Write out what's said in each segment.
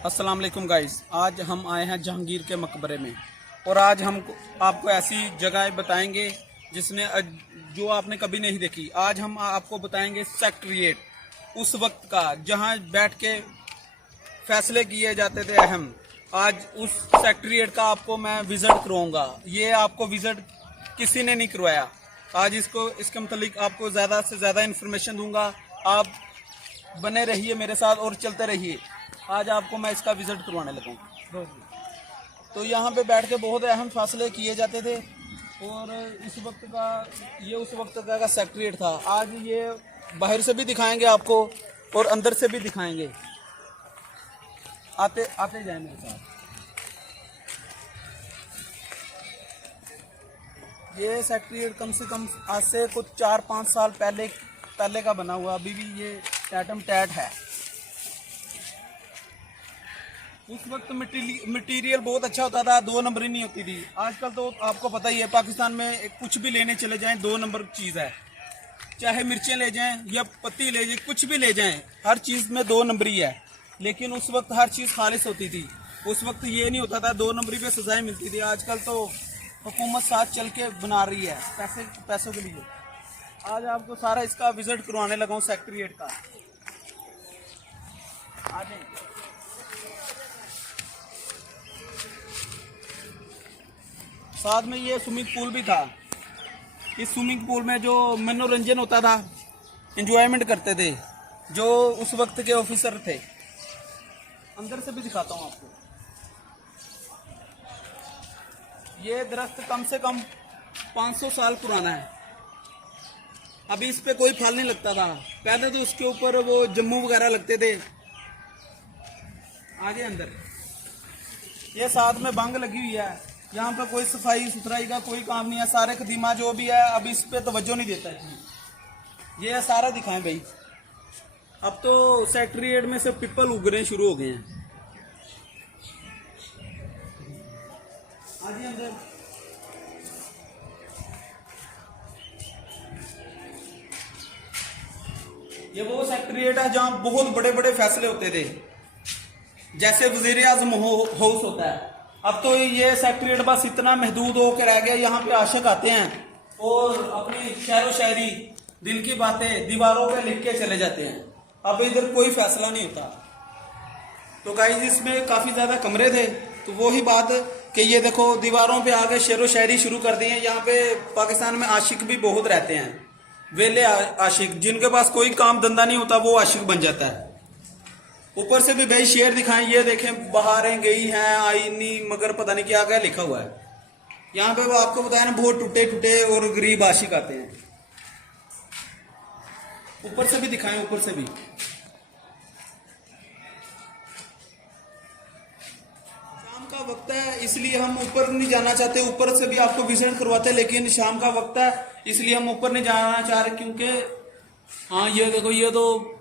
अस्सलाम वालेकुम गाइस। आज हम आए हैं जहांगीर के मकबरे में और आज हम आपको ऐसी जगह बताएंगे जिसने जो आपने कभी नहीं देखी। आज हम आपको बताएंगे सेक्रेटरीट, उस वक्त का जहां बैठ के फैसले किए जाते थे अहम। आज उस सेक्रेटरीट का आपको मैं विजिट करवाऊंगा। ये आपको विजिट किसी ने नहीं करवाया। आज इसके मतलब आपको ज़्यादा से ज़्यादा इन्फॉर्मेशन दूंगा। आप बने रहिए मेरे साथ और चलते रहिए। आज आपको मैं इसका विजिट करवाने लगा। तो यहाँ पे बैठ के बहुत अहम फैसले किए जाते थे और उस वक्त का सेक्रेटरीट था। आज ये बाहर से भी दिखाएंगे आपको और अंदर से भी दिखाएंगे। आते आते जाए मेरे साथ। ये सेक्रेटरीट कम से कम आज से कुछ 4-5 साल पहले का बना हुआ, अभी भी ये टैटम टैट है। उस वक्त मटेरियल बहुत अच्छा होता था, 2 नंबर ही नहीं होती थी। आजकल तो आपको पता ही है, पाकिस्तान में कुछ भी लेने चले जाएं 2 नंबर चीज़ है। चाहे मिर्चें ले जाएं या पत्ती ले जाएं, कुछ भी ले जाएं, हर चीज़ में 2 नंबर ही है। लेकिन उस वक्त हर चीज़ खालिस होती थी। उस वक्त ये नहीं होता था, 2 नंबरी पे सजाएं मिलती थी। आजकल तो हुकूमत साथ चल के बना रही है पैसों के लिए। आज आपको सारा इसका विजिट करवाने लगा हूँ सेक्रेटरीट का। आ जाए। साथ में ये स्विमिंग पूल भी था। इस स्विमिंग पूल में जो मनोरंजन होता था, एंजॉयमेंट करते थे जो उस वक्त के ऑफिसर थे। अंदर से भी दिखाता हूँ आपको। ये दरख्त कम से कम 500 साल पुराना है। अभी इस पे कोई फल नहीं लगता था। पहले तो उसके ऊपर वो जम्मू वगैरह लगते थे। आगे अंदर ये साथ में बंग लगी हुई है। यहाँ पे कोई सफाई सुथराई का कोई काम नहीं है। सारे खदीमा जो भी है अभी इस पे तवज्जो नहीं देता है। ये सारा दिखाएं भाई। अब तो सेक्रेटरीट में से पिपल उगने शुरू हो गए हैं। आगे अंदर ये वो सेक्रेटरीट है जहाँ बहुत बड़े बड़े फैसले होते थे, जैसे वजीर आजम हाउस होता है। अब तो ये सेक्रेटरीट बस इतना महदूद होकर रह गया। यहाँ पे आशिक आते हैं और अपनी शहरो शायरी, दिल की बातें दीवारों पे लिख के चले जाते हैं। अब इधर कोई फैसला नहीं होता। तो गाइस इसमें काफी ज्यादा कमरे थे। तो वही बात कि ये देखो दीवारों पे आगे शेरो शायरी शुरू कर दी है। यहाँ पे पाकिस्तान में आशिक भी बहुत रहते हैं, वेले आशिक, जिनके पास कोई काम धंधा नहीं होता वो आशिक बन जाता है। ऊपर से भी भाई शेर दिखाएं। ये देखें, बहारें गई हैं आई नहीं मगर पता नहीं क्या क्या लिखा हुआ है। यहाँ पे वो आपको बताया ना, बहुत टूटे टूटे और गरीब आशिक आते हैं। ऊपर से भी दिखाएं, ऊपर से भी। शाम का वक्त है इसलिए हम ऊपर नहीं जाना चाहते। ऊपर से भी आपको विजिट करवाते, लेकिन शाम का वक्त है इसलिए हम ऊपर नहीं जाना चाह रहे। क्योंकि हाँ ये देखो, ये तो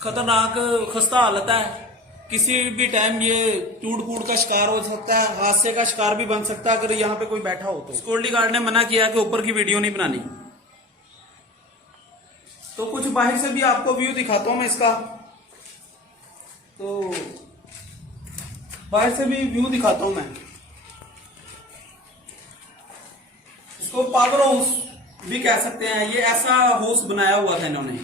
खतरनाक खस्ता हालत है। किसी भी टाइम ये टूट फूट का शिकार हो सकता है, हादसे का शिकार भी बन सकता है अगर यहाँ पे कोई बैठा हो तो। सिक्योरिटी गार्ड ने मना किया कि ऊपर की वीडियो नहीं बनानी। तो कुछ बाहर से भी आपको व्यू दिखाता हूँ मैं इसका। तो बाहर से भी व्यू दिखाता हूँ मैं इसको। पावर हाउस भी कह सकते हैं। ये ऐसा हाउस बनाया हुआ था इन्होंने।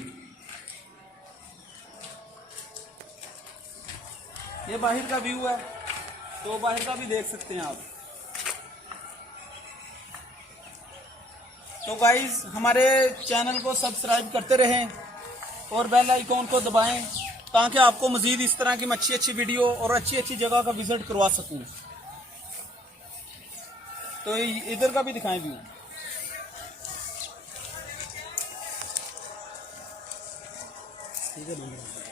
ये बाहर का व्यू है, तो बाहर का भी देख सकते हैं आप। तो गाइस हमारे चैनल को सब्सक्राइब करते रहें और बेल आइकॉन को दबाएं ताकि आपको मजीद इस तरह की अच्छी अच्छी वीडियो और अच्छी अच्छी जगह का विजिट करवा सकूं। तो इधर का भी दिखाएं व्यू। ठीक है।